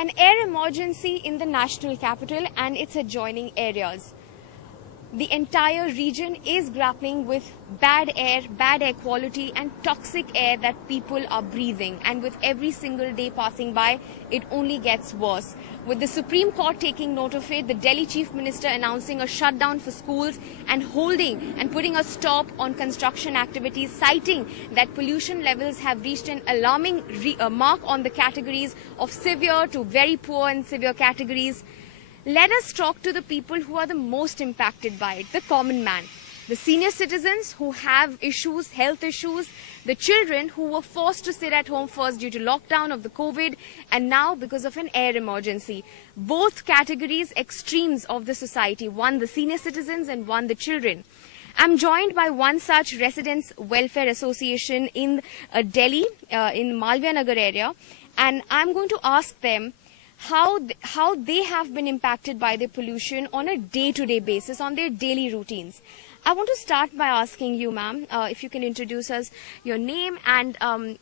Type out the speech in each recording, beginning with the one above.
An air emergency in the national capital and its adjoining areas. The entire region is grappling with bad air quality and toxic air that people are breathing. And with every single day passing by, it only gets worse. With the Supreme Court taking note of it, the Delhi Chief Minister announcing a shutdown for schools and holding and putting a stop on construction activities, citing that pollution levels have reached an alarming mark on the categories of severe to very poor and severe categories. Let us talk to the people who are the most impacted by it, the common man, the senior citizens who have issues, health issues, the children who were forced to sit at home first due to lockdown of the COVID and now because of an air emergency. Both categories, extremes of the society, one the senior citizens and one the children. I'm joined by one such Residents Welfare Association in Delhi, in Malviya Nagar area, and I'm going to ask them how they have been impacted by the pollution on a day-to-day basis, on their daily routines. I want to start by asking you, ma'am, if you can introduce us your name and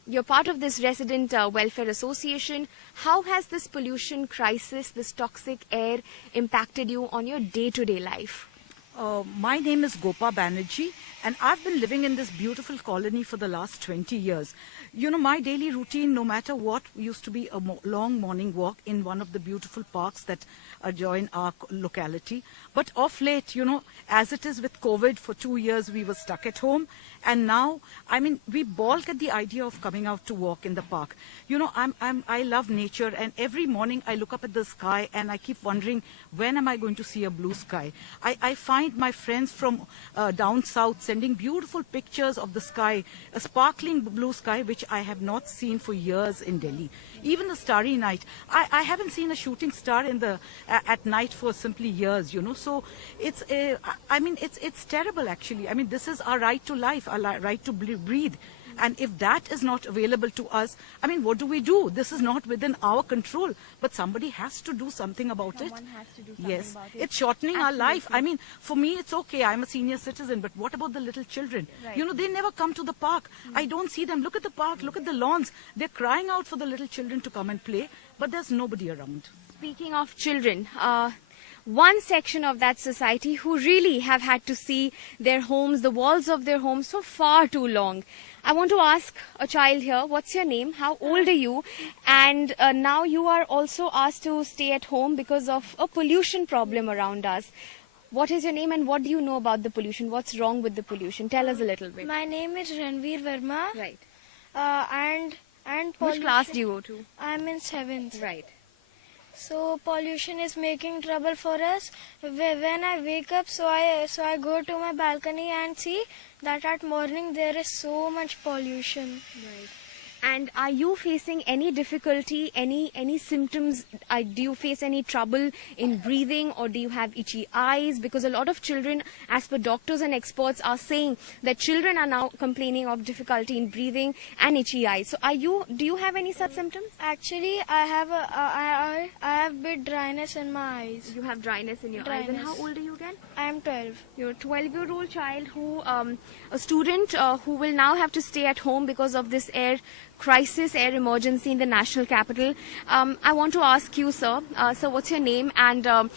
you're part of this Resident Welfare Association. How has this pollution crisis, this toxic air impacted you on your day-to-day life? My name is Gopa Banerjee, and I've been living in this beautiful colony for the last 20 years. You know, my daily routine, no matter what, used to be a long morning walk in one of the beautiful parks that adjoin our locality. But of late, you know, as it is with COVID, for 2 years we were stuck at home. And now, I mean, we balk at the idea of coming out to walk in the park. You know, I love nature, and every morning I look up at the sky and I keep wondering, when am I going to see a blue sky? I find my friends from down south sending beautiful pictures of the sky, a sparkling blue sky, which I have not seen for years in Delhi. Even the starry night. I haven't seen a shooting star in the at night for simply years, you know. So it's, I mean, it's terrible actually. I mean, this is our right to life, our right to breathe. And if that is not available to us, I mean, what do? This is not within our control, but somebody has to do something about it. Someone has to do something yes, about it. it's shortening our life. I mean, for me, it's okay. I'm a senior citizen, but what about the little children? Right. You know, they never come to the park. I don't see them. Look at the park. Look at the lawns. They're crying out for the little children to come and play, but there's nobody around. Speaking of children, one section of that society who really have had to see their homes, the walls of their homes for far too long. I want to ask a child here, what's your name? How old are you? And now you are also asked to stay at home because of a pollution problem around us. What is your name and what do you know about the pollution? What's wrong with the pollution? Tell us a little bit. My name is Ranveer Verma. Right. And Which pollution. class do you go to? I'm in 7th. Right. So pollution is making trouble for us. When I wake up, so I go to my balcony and see that at morning there is so much pollution. Right. And are you facing any difficulty, any symptoms? Do you face any trouble in breathing, or do you have itchy eyes? Because a lot of children, as per doctors and experts, are saying that children are now complaining of difficulty in breathing and itchy eyes. So do you have any such symptoms? Actually, I have bit dryness in my eyes. You have dryness in your eyes. And how old are you again? I am 12. You're a 12-year-old child who, a student who will now have to stay at home because of this air emergency in the national capital. I want to ask you, sir, what's your name, and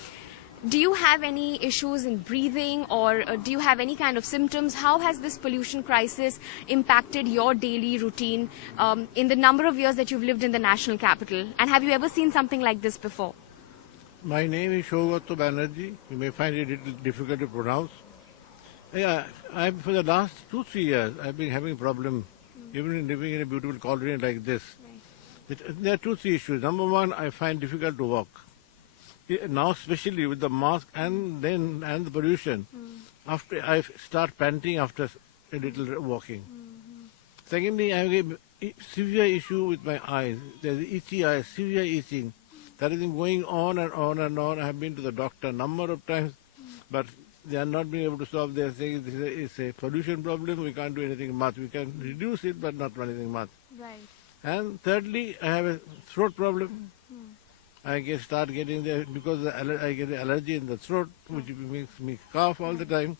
do you have any issues in breathing, or do you have any kind of symptoms? How has this pollution crisis impacted your daily routine in the number of years that you've lived in the national capital? And have you ever seen something like this before? My name is Shogato Banerjee. You may find it a little difficult to pronounce. Yeah, for the last 2-3 years, I've been having a problem, even living in a beautiful colony like this. Right. There are 2-3 issues. Number one, I find difficult to walk. Now, especially with the mask and the pollution, after I start panting after a little walking. Secondly, I have a severe issue with my eyes. There's itchy eyes, severe itching. That has been going on and on and on. I have been to the doctor a number of times, but they are not being able to solve. They are saying it's a pollution problem. We can't do anything much. We can reduce it, but not anything much. Right. And thirdly, I have a throat problem. I start getting there because I get an allergy in the throat, which makes me cough all the time.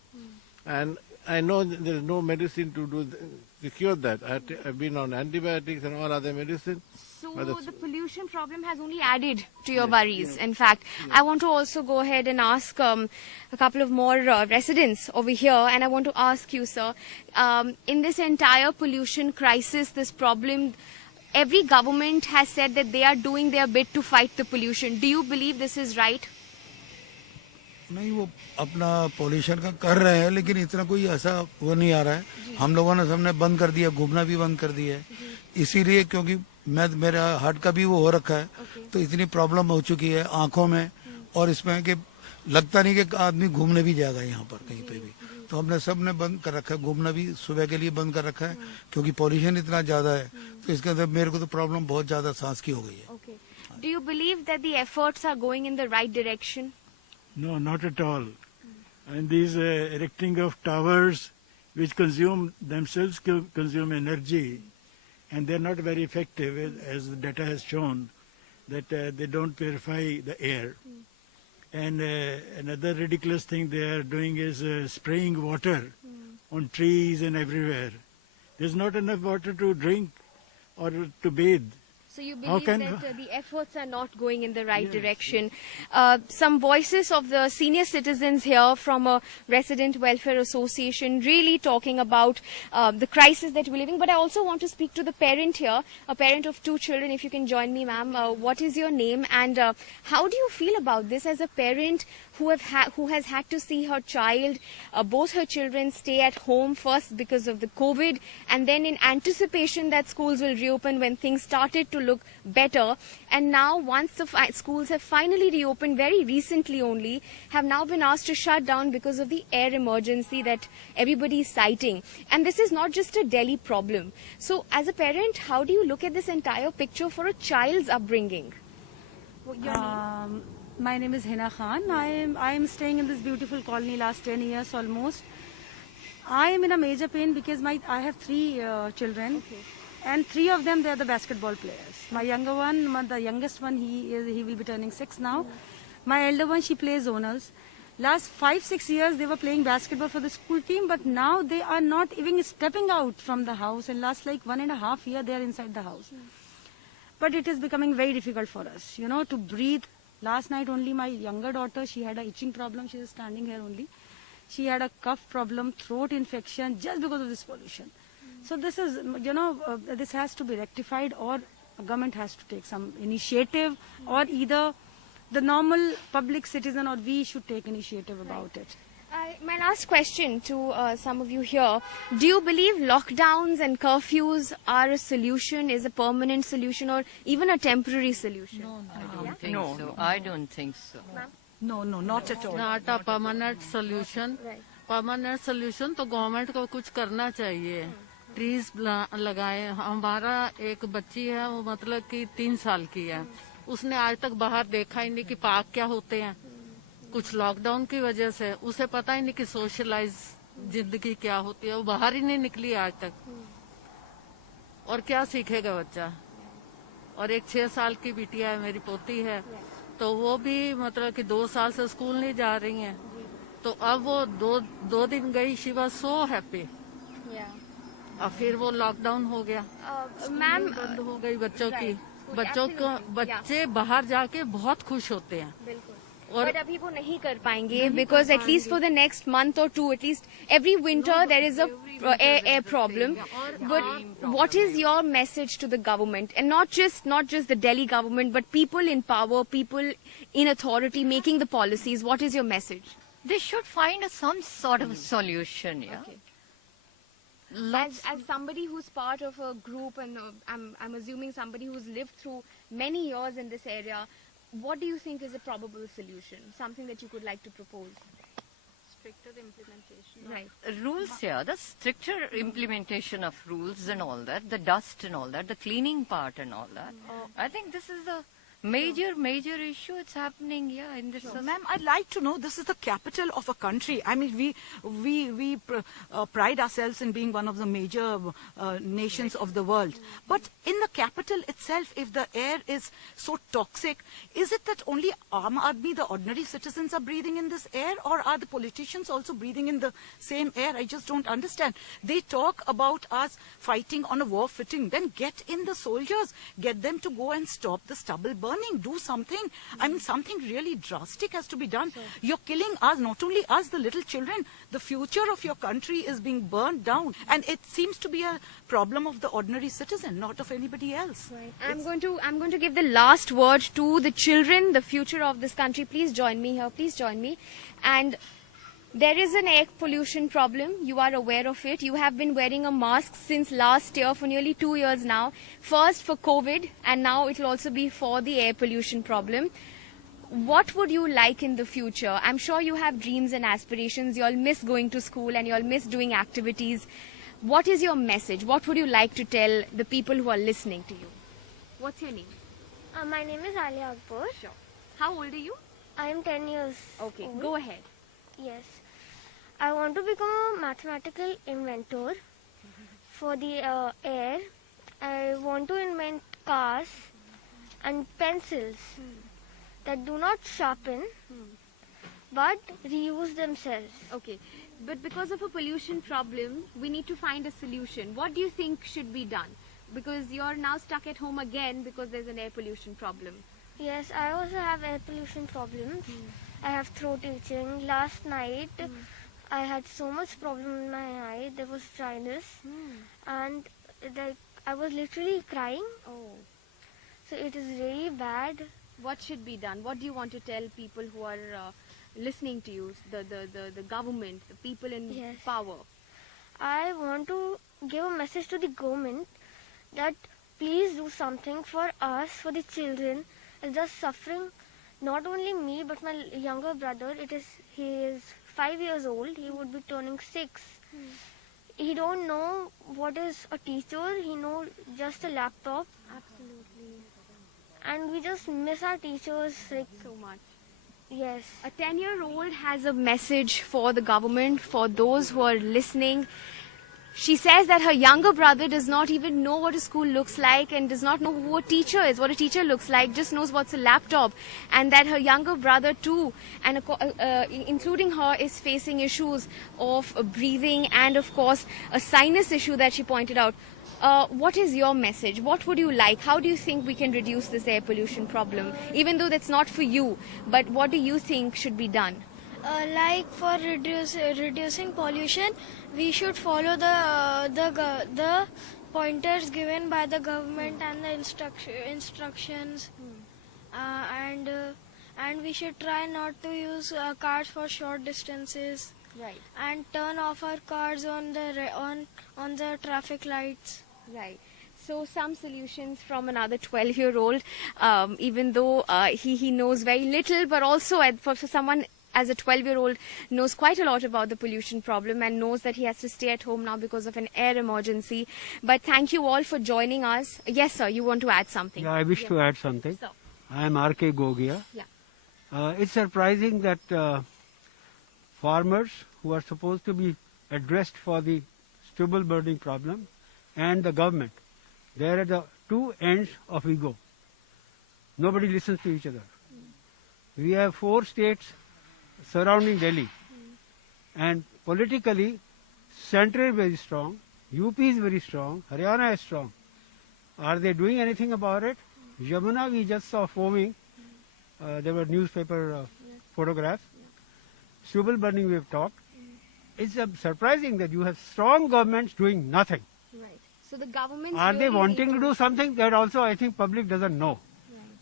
And I know there is no medicine to cure that. I've been on antibiotics and all other medicine. So the pollution pollution problem has only added to your worries. In fact, I want to also go ahead and ask a couple of more residents over here, and I want to ask you, sir, in this entire pollution crisis, this problem, every government has said that they are doing their bit to fight the pollution. Do you believe this is right? नहीं, वो अपना pollution का कर रहे हैं, लेकिन इतना कोई ऐसा वो नहीं आ रहा है. हम लोगों ने सबने बंद कर दिया, घूमना भी बंद कर दिया है. इसीलिए क्योंकि मेरा हार्ट का भी वो हो रखा है, तो इतनी प्रॉब्लम हो चुकी है आंखों में, और इसमें कि लगता नहीं कि आदमी घूमने भी जाएगा यहाँ पर कहीं पे भी. तो हमने सबने बंद कर रखा है, घूमना भी सुबह के लिए बंद कर रखा है, क्योंकि पॉल्यूशन इतना ज्यादा है. तो इसके अंदर मेरे को तो प्रॉब्लम बहुत ज्यादा सांस की हो गई है. Okay. Do you believe that the efforts are going in the right direction? No, not at all. And these erecting of towers, which consume themselves consume energy, and they're not very effective, as the data has shown, that they don't purify the air. And another ridiculous thing they are doing is spraying water on trees and everywhere. There's not enough water to drink or to bathe. So you How believe can- that the efforts are not going in the right direction. Some voices of the senior citizens here from a resident welfare association really talking about the crisis that we're living. But I also want to speak to the parent here, a parent of 2 children. If you can join me, ma'am. What is your name, and how do you feel about this as a parent who has had to see her child, both her children, stay at home first because of the COVID, and then in anticipation that schools will reopen when things started to look better, and now once the schools have finally reopened very recently only, have now been asked to shut down because of the air emergency that everybody is citing. And this is not just a Delhi problem. So as a parent, how do you look at this entire picture for a child's upbringing? Your name? My name is Hina Khan. I am staying in this beautiful colony last 10 years almost. I am in a major pain because I have 3 children. Okay. And 3 of them, they are the basketball players. My younger one, the youngest one, he will be turning 6 now. My elder one, she plays zonals. Last 5-6 years, they were playing basketball for the school team, but now they are not even stepping out from the house. And last like 1.5 years, they are inside the house. But it is becoming very difficult for us, to breathe. Last night only, my younger daughter, she had a itching problem. She is standing here only. She had a cough problem, throat infection, just because of this pollution. So this is, this has to be rectified, or government has to take some initiative, or either the normal public citizen or we should take initiative about it. My last question to some of you here. Do you believe lockdowns and curfews are a solution, is a permanent solution, or even a temporary solution? I don't think so. No, not at all. Not a permanent solution. Right. Permanent solution तो government को कुछ करना चाहिए. Trees लगाए. हमारा एक बच्ची है, वो मतलब कि 3 साल की है, उसने आज तक बाहर देखा ही नहीं कि पार्क क्या होते हैं. कुछ लॉकडाउन की वजह से उसे पता ही नहीं कि सोशलाइज जिंदगी क्या होती है. वो बाहर ही नहीं निकली आज तक. और क्या सीखेगा बच्चा. और एक 6 साल की बिटिया है, मेरी पोती है, तो वो भी मतलब कि 2 साल से स्कूल नहीं जा रही है. तो अब वो दो दिन गई, शी वाज सो हैप्पी. और फिर वो लॉकडाउन हो गया, मैम, बंद हो गई बच्चों की. बच्चों को बच्चे बाहर जाके बहुत खुश होते हैं. और but अभी वो नहीं कर पाएंगे because at least for the next month or 2, at least every winter there is a air problem. But what is your message to the government, and not just the Delhi government, but people in power, people in authority making the policies? What is your message? They should find some sort of a solution, yeah. Okay. Lots- As somebody who's part of a group, and I'm assuming somebody who's lived through many years in this area, what do you think is a probable solution? Something that you could like to propose? Stricter implementation. Right. Rules, yeah, the stricter implementation of rules and all that, the dust and all that, the cleaning part and all that. I think this is the major issue it's happening, yeah, in this. Ma'am, I'd like to know, this is the capital of a country. I mean, we pride ourselves in being one of the major nations of the world. But in the capital itself, if the air is so toxic, is it that only Aam Aadmi, the ordinary citizens, are breathing in this air, or are the politicians also breathing in the same air? I just don't understand. They talk about us fighting on a war footing. Then get in the soldiers, get them to go and stop the stubble burning. Do something. I mean, something really drastic has to be done. You're killing us, not only us, the little children. The future of your country is being burned down, and it seems to be a problem of the ordinary citizen, not of anybody else. Right. I'm going to give the last word to the children, the future of this country. Please join me here. Please join me. And there is an air pollution problem. You are aware of it. You have been wearing a mask since last year for nearly 2 years now. First for COVID, and now it will also be for the air pollution problem. What would you like in the future? I'm sure you have dreams and aspirations. You all miss going to school and you all miss doing activities. What is your message? What would you like to tell the people who are listening to you? What's your name? My name is Alia Akbar. Sure. How old are you? I am 10 years Okay, old. go ahead. Yes. I want to become a mathematical inventor for the air. I want to invent cars and pencils that do not sharpen but reuse themselves. Okay, but because of a pollution problem, we need to find a solution. What do you think should be done? Because you're now stuck at home again because there's an air pollution problem. Yes, I also have air pollution problems. I have throat itching. Last night, I had so much problem in my eye. There was dryness, and I was literally crying. Oh, So it is really bad. what should be done? What do you want to tell people who are listening to you, the government, the people in Yes. power? I want to give a message to the government that please do something for us, for the children. It's just suffering, not only me but my younger brother. He is 5 years old. He would be turning 6. He don't know what is a teacher. He know just a laptop, Absolutely, and we just miss our teachers. Like, so much. yes. A 10-year-old has a message for the government, for those who are listening. She says that her younger brother does not even know what a school looks like and does not know who a teacher is, what a teacher looks like, just knows what's a laptop. And that her younger brother too, and including her, is facing issues of breathing and of course a sinus issue that she pointed out. What is your message? What would you like? How do you think we can reduce this air pollution problem? Even though that's not for you, but what do you think should be done? Like for reducing pollution, we should follow the pointers given by the government and the instructions, and we should try not to use cars for short distances. Right. And turn off our cars on the traffic lights. Right. So some solutions from another 12-year-old, even though he knows very little, but also for someone as a 12-year-old knows quite a lot about the pollution problem and knows that he has to stay at home now because of an air emergency. But thank you all for joining us. Yes, sir, you want to add something? Yeah, I wish to add something. So, I am R.K. Gogia. yeah. It's surprising that farmers who are supposed to be addressed for the stubble burning problem and the government, they are at the two ends of ego. Nobody listens to each other. We have 4 states surrounding Delhi, and politically, Centre is very strong, UP is very strong, Haryana is strong. Are they doing anything about it? Yamuna, we just saw foaming. There were newspaper photographs. Stubble burning, we have talked. It's surprising that you have strong governments doing nothing. Right. So the government Are they wanting to do something? That also I think public doesn't know.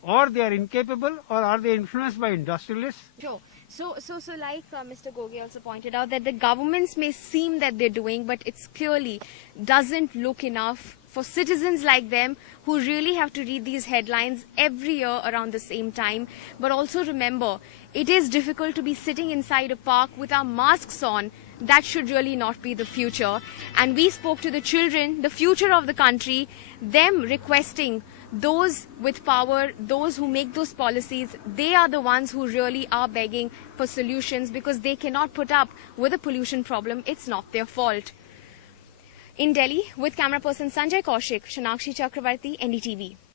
Or they are incapable, or are they influenced by industrialists? Sure. So like Mr. Gogia also pointed out, that the governments may seem that they're doing, but it's clearly doesn't look enough for citizens like them who really have to read these headlines every year around the same time. But also remember, it is difficult to be sitting inside a park with our masks on. That should really not be the future. And we spoke to the children, the future of the country, them requesting those with power, those who make those policies, they are the ones who really are begging for solutions because they cannot put up with a pollution problem. It's not their fault. In Delhi, with camera person Sanjay Kaushik, Shanakshi Chakravarti, NDTV.